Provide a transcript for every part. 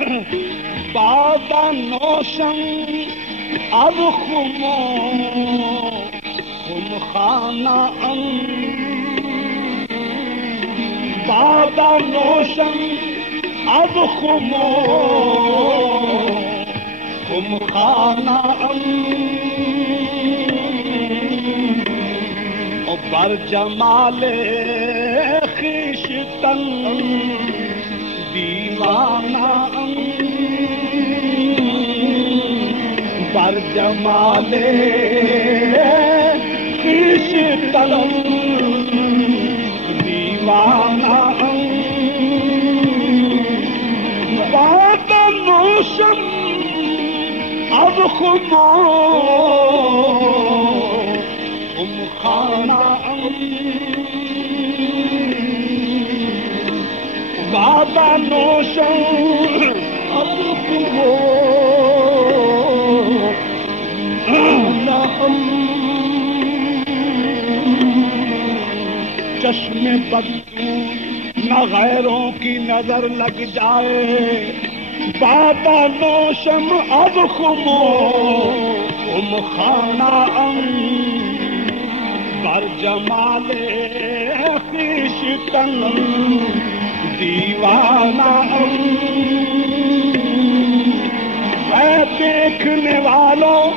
بعد نوشم اب خمو خم خانہ بعد نوشم اب خمو خم خانہ بر جمال خویشتن دیوانہ بر جمال خویشتن دیوانہ بعد نوشم اب خمو خم خانہ بعد نوشم اب خمو چشم بدو نہ غیروں کی نظر لگ جائے بعد نوشم اب خمو خم خانہ بر جمال خویشتن دیوانہ اے دیکھنے والوں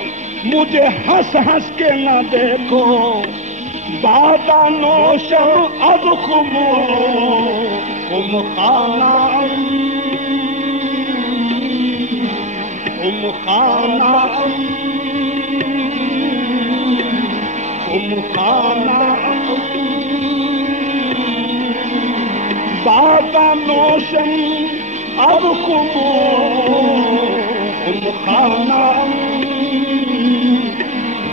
مجھے ہنس ہنس کے نہ دیکھو بعد نوشم اب خمو خم خانہ خم خانہ خم خانہ بعد نوشم اب خمو خم خانہ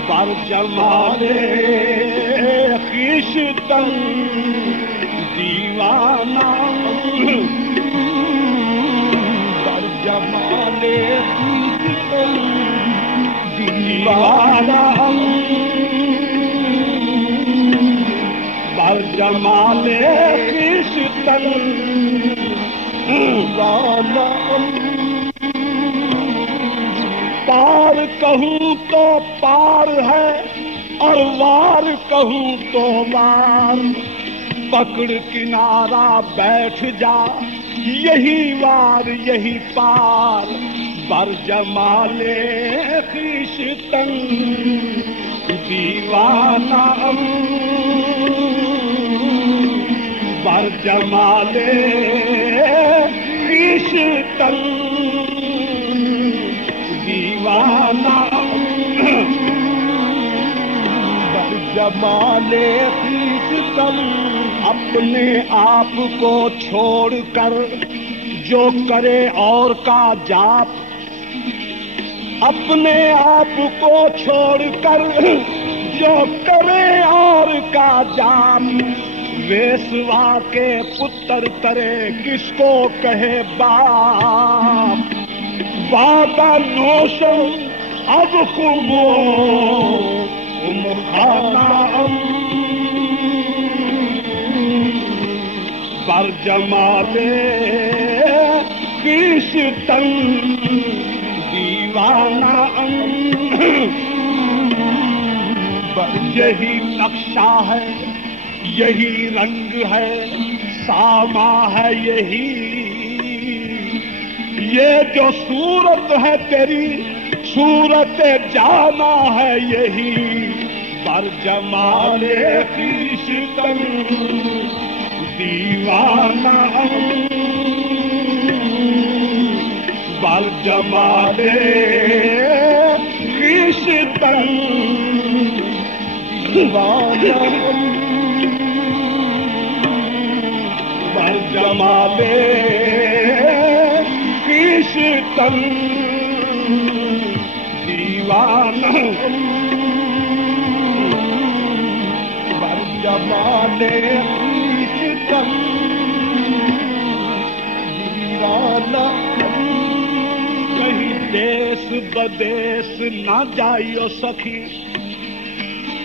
بر جمال خویشتن دیوانہ بر جمال خویشتن دیوانہ بر جمال خویشتن دیوانہ پار کہوں تو پار ہے اور وار کہوں تو وار پکڑ کنارہ بیٹھ جا یہی وار یہی پار بر جمال خویشتن دیوانہ بر جمال خویشتن دیوانہ بر جمال خویشتن اپنے آپ کو چھوڑ کر جو کرے اور کا جاپ اپنے آپ کو چھوڑ کر جو کرے اور کا جاپ ویسوا کے پتر ترے کس کو کہے باپ بعد نوشم اب خمو خم خانہ بر جمال خویشتن دیوانہ یہی نقشہ ہے یہی رنگ ہے ساما ہے یہی یہ جو صورت ہے تیری صورت جانا ہے یہی بر جمال خویشتن دیوانہ بر جمال خویشتن دیوانہ بر جمال خویشتن دیوانہ بر جمال خویشتن دیوانہ کہیں دیس بدیس نہ جائیو سخی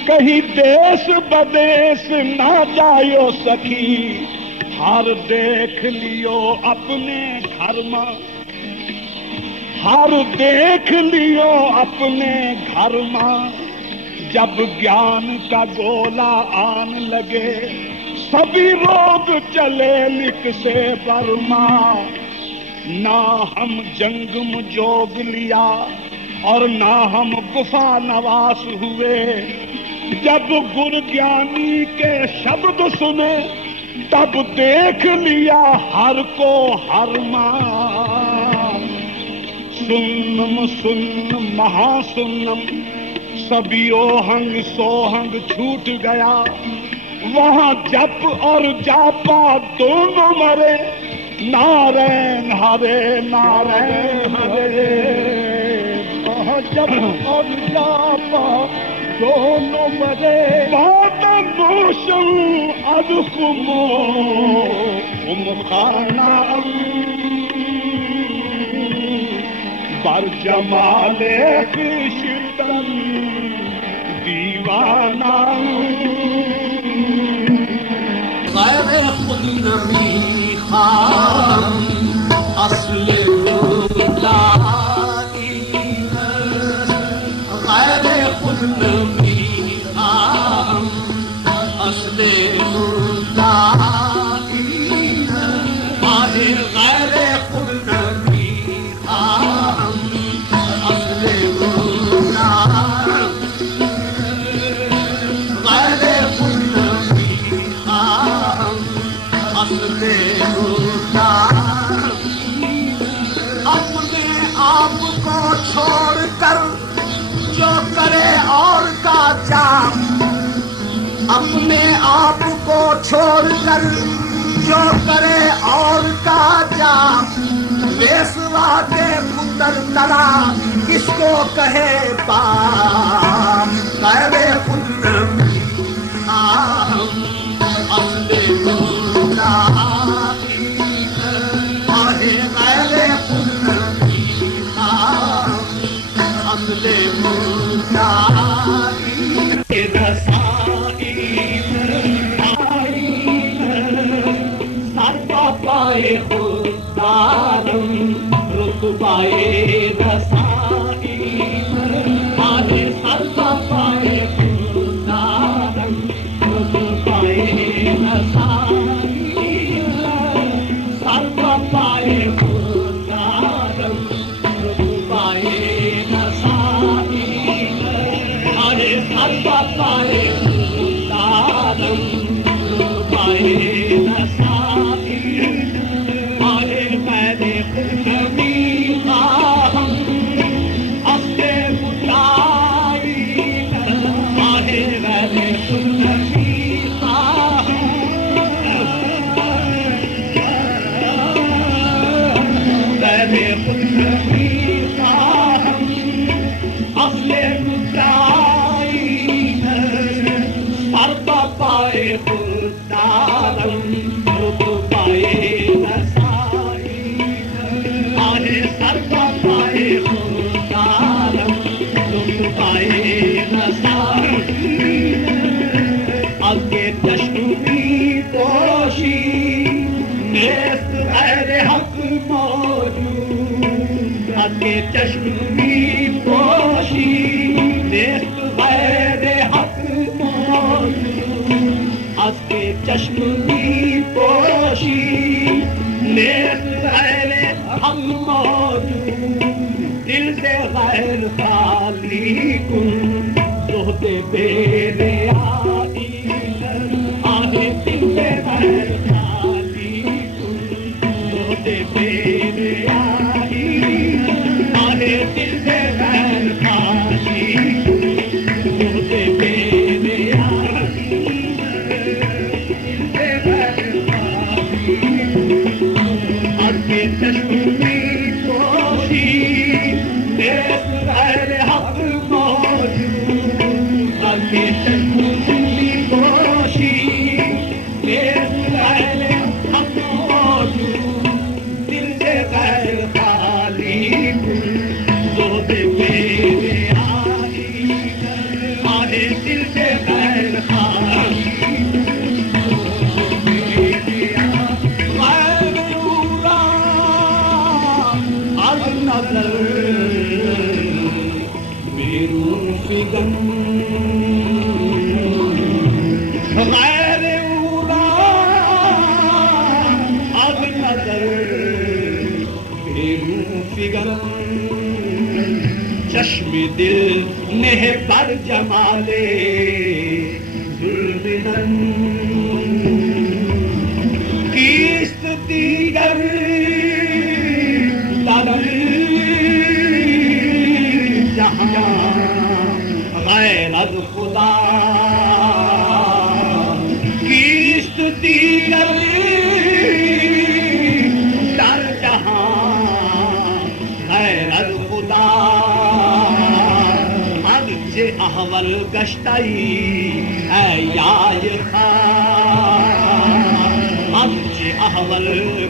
کہیں دیس بدیس نہ جائیو سخی ہر دیکھ لیو اپنے گھر میں ہر دیکھ لیو اپنے گھر ماں، جب گیان کا گولا آن لگے سبھی روگ چلے لکھ سے برما۔ نہ ہم جنگ مجوگ لیا اور نہ ہم گفا نواس ہوئے، جب گر گیانی کے شبد سنے تب دیکھ لیا ہر کو ہر ماں۔ سنم سنم مہا سنم سبھی اوہنگ سوہنگ چھوٹ گیا، وہاں جپ اور جاپا دونوں مرے، نارائن ہرے نارائن ہرے۔ وہاں جپ اور جاپا دونوں مرے، بہت موشن ادکمو خانہ بر جمال کشتن دیوانہ۔ غیر خود نمی خام اصل خدائی، غیر خود نمی خام اصل خدائی، غیر خود نمی خام اصل خدائی، غیر خود نمی خام اصل اپنے آپ کو چھوڑ کر جو کرے اور کا جام، اپنے آپ کو چھوڑ کر جو کرے اور کا جام، بیسوا کے پتر ترا کس کو کہے بام، غیر خود نمی خام اصل خدائی، غیر خود نمی خام اصل خدائی، رسائی سر پائے خوددارم رتبائے رسائی، آنے سر پائے خوددارم رتبائے رسائی، سر پائے خوددارم رتبائے رسائی، آنے سر پائے خوددارم رتبائے رسائی، آنے میں نمی خواہم اصل خدائی، آنے میں نمی خواہم میں خود نمی خواہم اصل خدائی، سر پائے خوددارم رتبائے رسائی، آنے سر پائے خوددارم رتبائے رسائی، آگے چشمی پوشی نیست غیر حق موجود، آگے چشمی پوشی نیست غیر حق موجود، آگے چشمی پوشی نیست غیر حق موجود، دل سے غیر خالی کن زہد بے ریائی، آگے دل سے غیر خالی کن زہد بے ریائی، آگے دل سے غیر خالی کن زہد بے ریائی، دل سے غیر خالی آگے چشمی پوشی نیست غیر حق موجود، آگے چشمی پوشی نیست غیر چشم دل نہ پر جمالے ظلمن کیست دیگر در جہاں غیر از خدا کیست دیگر در جہاں غیر از خدا اگرچہ احول گشتائی اے یای خواہ اگرچہ احول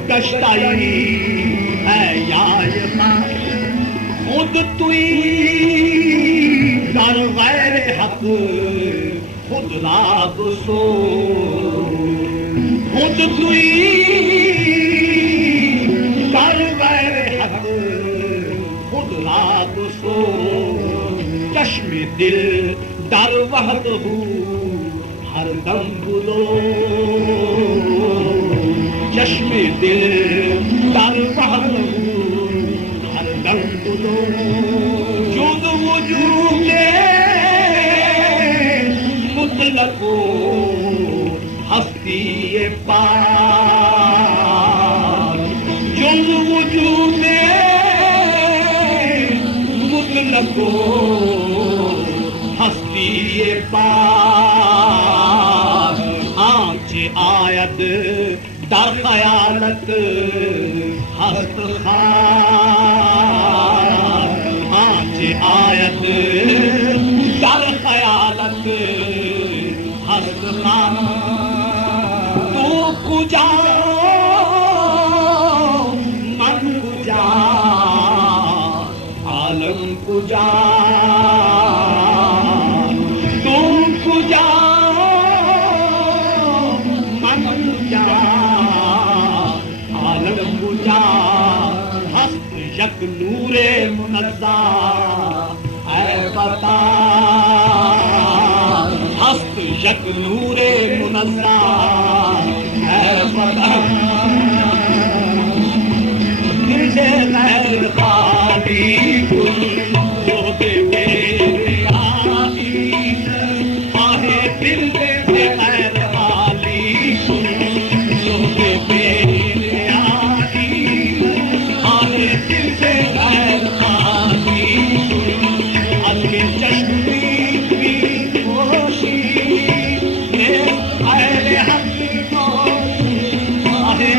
گشتائی اے یای خواہ خود توی در غیر حق خود را بسو خود توی در غیر حق خود را بسو چشم دل در وحدہ ہر دم بلو چشم دل در وحدہ ہر دم بلو جز وجود مطلق ہستی پاک جز وجود مطلق ہستی پاک آنچ آید در خیالت ہست خار آنچ آید در خیالت ہست خار تو کجا من کجا عالم کجا یک نور منزہ اے بتا ہست یک نور منزہ اے بتا دل سے غیر خالی کل جو دے میرے آئی آہے دل سے غیر خالی کل جو دے میرے آئی آہے دل سے غیر خالی از کے چشمی کی خوشی اہل حق کو آہے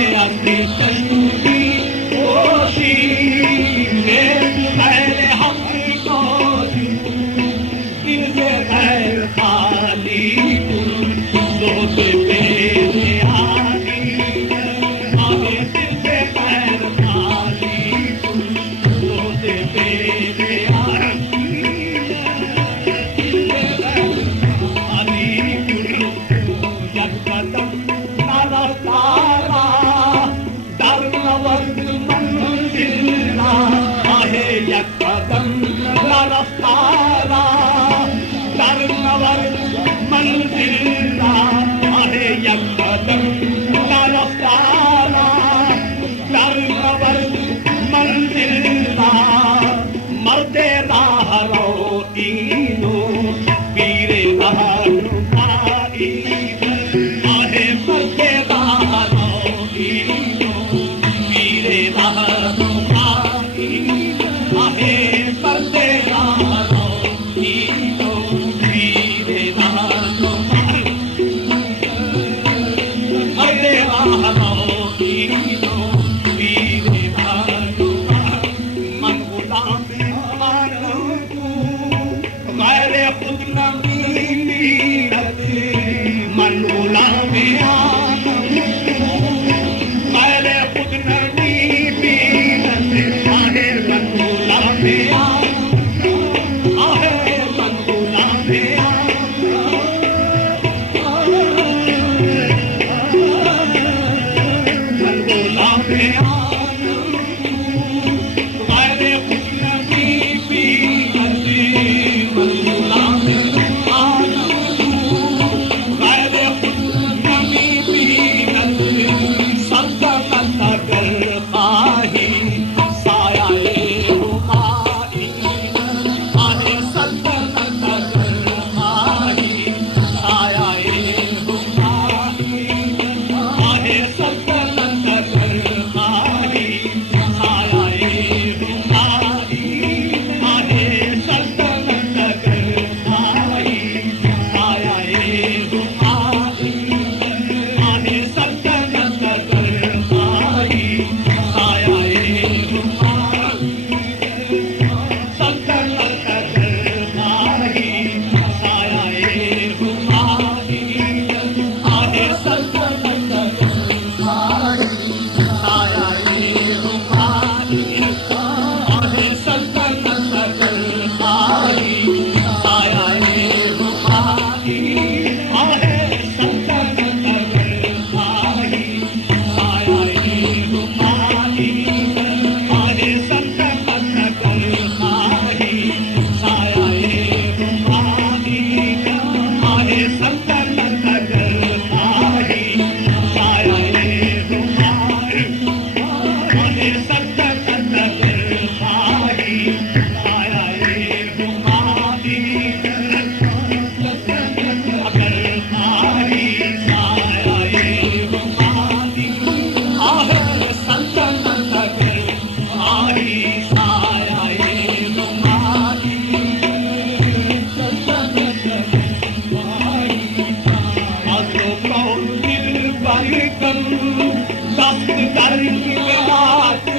دست در کی ہاتھ